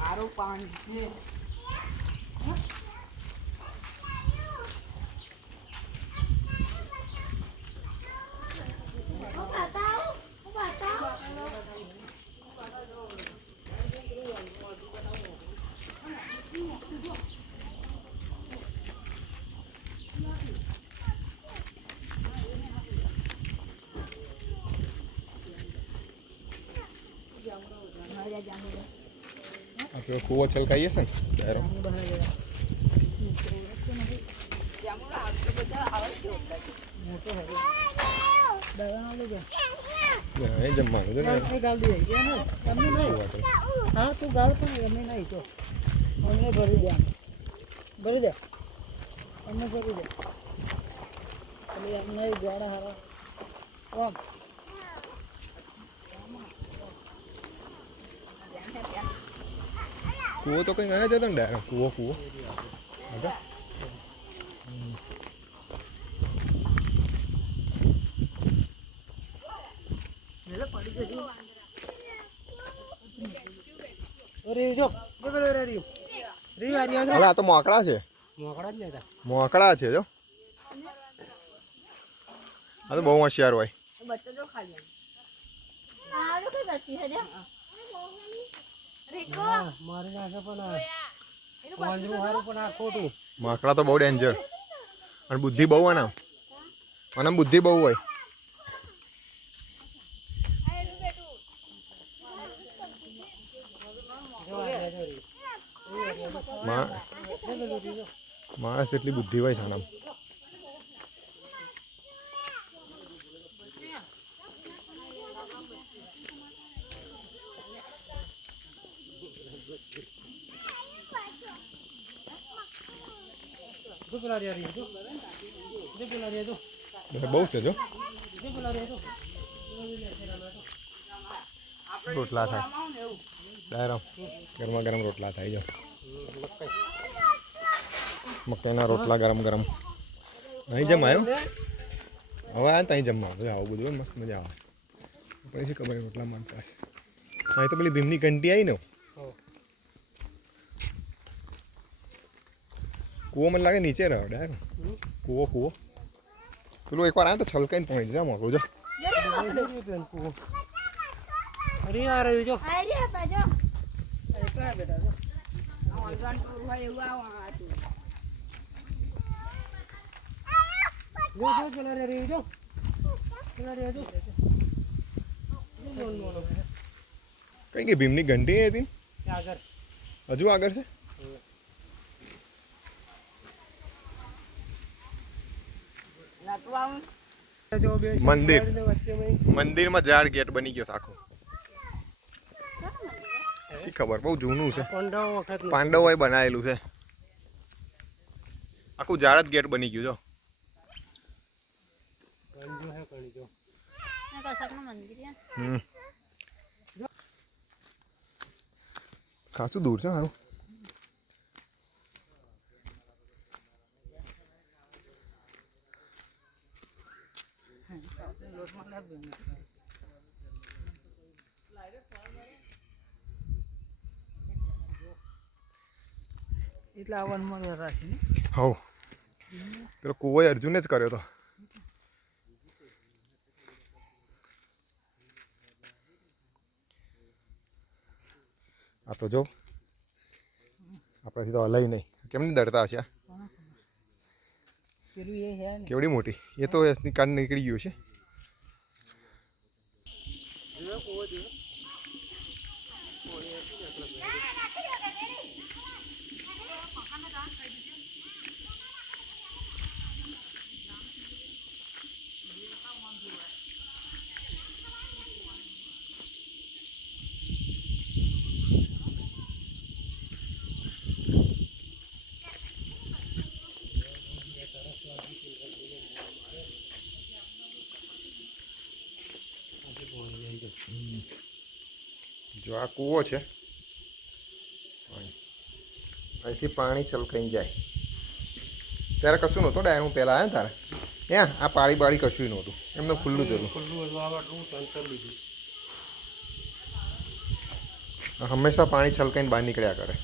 સારું પાણી છે. આપણે કૂવો છલકાઈએ છે ને ત્યારે જમવાનું છે હા તું ગાળ પણ એમને નહીં તો અમને ભરી દે ભરી દે અમને ભરી દે એટલે એમને ગાડા હારા ઓમ કૂવો તો કંઈ ગયા જતો ને ડાયરેક્ટ કૂવો આ તો મોકળા છે મોકળા છે જો આ તો બહુ હોશિયાર હોય માકડા તો બહુ ડેન્જર અને બુદ્ધિ બહુ હોય ને અને બુદ્ધિ બહુ હોય માણસ એટલી બુદ્ધિ હોય છે આનામ બહુ છે જો રોટલા થાય ડાયરામ ગરમા ગરમ રોટલા થાય જો મકાઈના રોટલા ગરમ ગરમ અહીં જમાયો હવે આ ત્યાં જમવા બધું આવું બધું મસ્ત મજા આવે પછી ખબર રોટલા માંગતા છે અહીં તો પેલી ભીમની ઘંટી આવી ને કૂવો મને લાગે નીચે રહ્યો ડાયર કૂવો પેલું એકવાર આ તો છલકાઈને પોઈન્ટ જા મોકલું જો કઈ કે ભીમની ઘંટી હતી હજુ આગળ છે મંદિરમાં ઝાડ ગેટ બની ગયો આખો શી ખબર બહુ જૂનું છે પાંડવોએ બનાવેલું છે આખું ઝાડ જ ગેટ બની ગયું જો ખાસું દૂર છે મારું એટલા વનમાં રાખીને હવ પેલો કૂવો અર્જુને જ કર્યો હતો આ તો જો આપણાથી તો હલાય નહીં કેમની દરતા હશે કેવડી મોટી એ તો એની કાન નીકળી ગયું છે જો આ કૂવો છે અહીંથી પાણી છલકાઈ જાય ત્યારે કશું નહોતું ડાયર હું પહેલાં આવ્યો તારે ત્યાં આ પાળી બાળી કશું નહોતું એમને ખુલ્લું જ હતું હંમેશા પાણી છલકાઈને બહાર નીકળ્યા કરે